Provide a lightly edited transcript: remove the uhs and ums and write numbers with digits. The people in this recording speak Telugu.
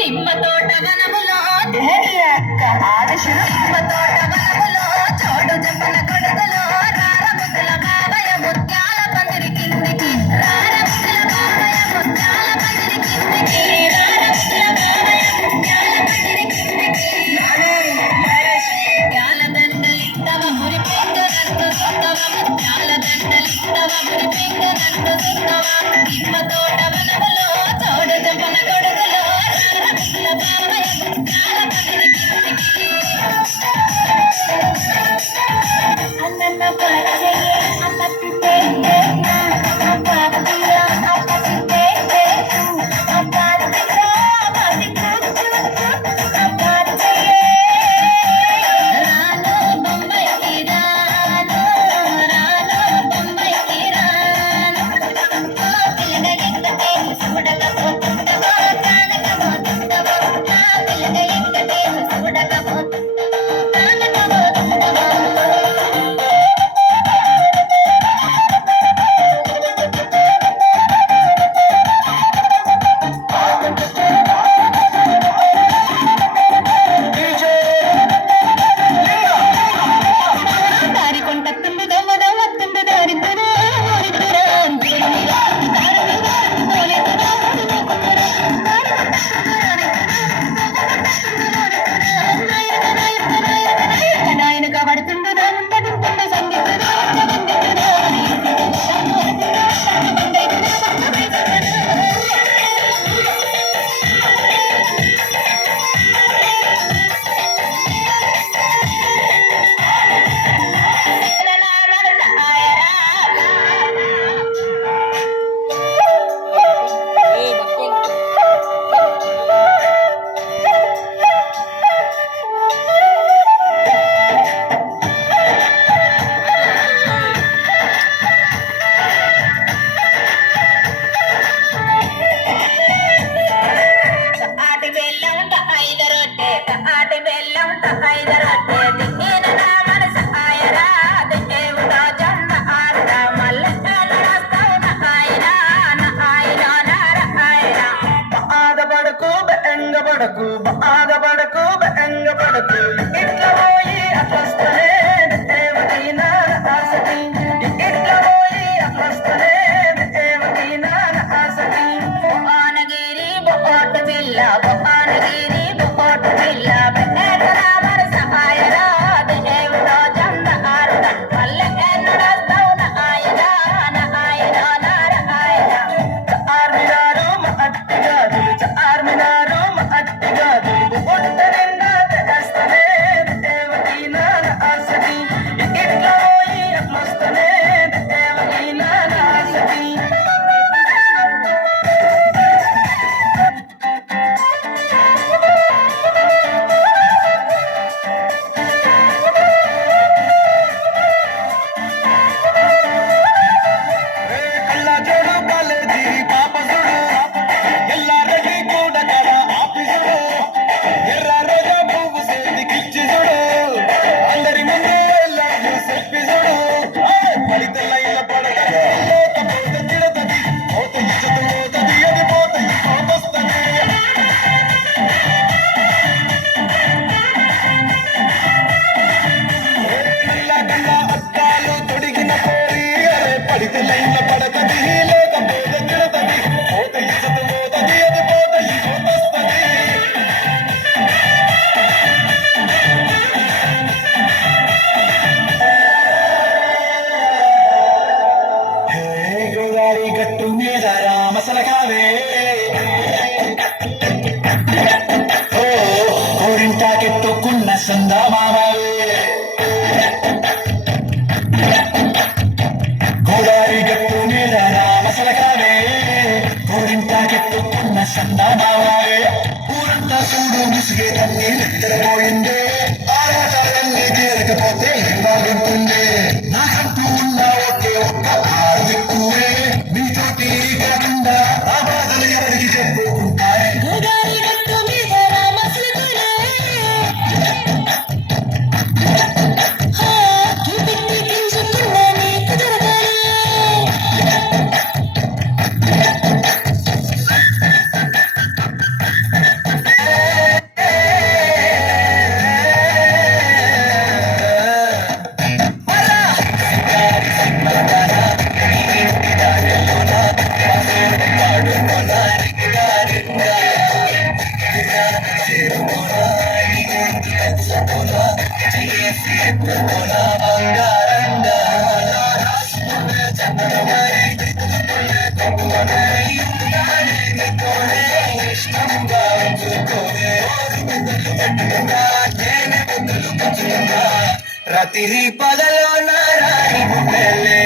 నిమ్మ తోట వనములో ఆదశుడు నిమ్మ తోట వనములో చోటు చెప్పన కొడుకులో రారముద్దుల బాబయ్య ముత్యాల పందిరి కిందికి రారముద్దుల బాబయ్య ముత్యాల పందిరి కిందికి రారముద్దుల బాబయ్య ముత్యాల పందిరి కిందికి ముత్యాల దండలిత్తవ మురి పెంగనందు సుత్తవ ముత్యాల దండలిత్తవ మురి పెంగనందు సుత్తవ నిమ్మ తోట వనములో చోటు చెప్పన కొడుకులో రారముద్దుల బాబయ్య ముత్యాల పందిరి కిందికి అన్న పచ్చయ్య అన్న తిట్టే బాధపడకు బెంగపడకు ఇట్లా పోయి అట్లొస్తనే దేవతీనా ఆసతి ఇట్లా పోయి అట్లొస్తనే దేవతీనా ఆసతి బొహానగిరి బొహోటు బిల్ల బొహానగిరి బొహోటు బిల్ల బెట్టరా వరస ఆయరా దేవుడో జంద ఆరుడ పల్లె ఎన్నడస్తావు నా ఆయరా నా ఆయరా నార ఆయరా చార్మినారు మా అట్టిగాదులు చార్మినారు మా అట్టిగాదులు పొట్ట నిండా తెస్తనే దేవతీనా ఆసతి ఇట్లా పోయి అట్లొస్తనే దేవతీనా ఆసతి గట్టు మీద రామసల కావే కోరింటాకెత్తుకున్న సందా మామావే గోదారి గట్టు మీద రామసల కావే కోరింటాకెత్తుకున్న సందా మామావే ఊరంతా చూడు ముసిగే తన్ని నిద్రపోయిందే ఆరాటాలన్నీ తీరకపోతే బాగుంటుంది నాకంటూ ఉన్న ఒకే ఒక్క ఆరు దిక్కువే మీతోటి కాకుండా ఆ బాధలు ఎవరికి చెప్పు చేసి ఎత్తుకున్న బంగారంగా రాసుకునే చంద్రమై ఇష్టంగా ఉంచుకోనే పెట్టుకుంటా తేనె ముద్దులు పంచుకుంటా రాత్రి పగలో నారాయణ గుండెలే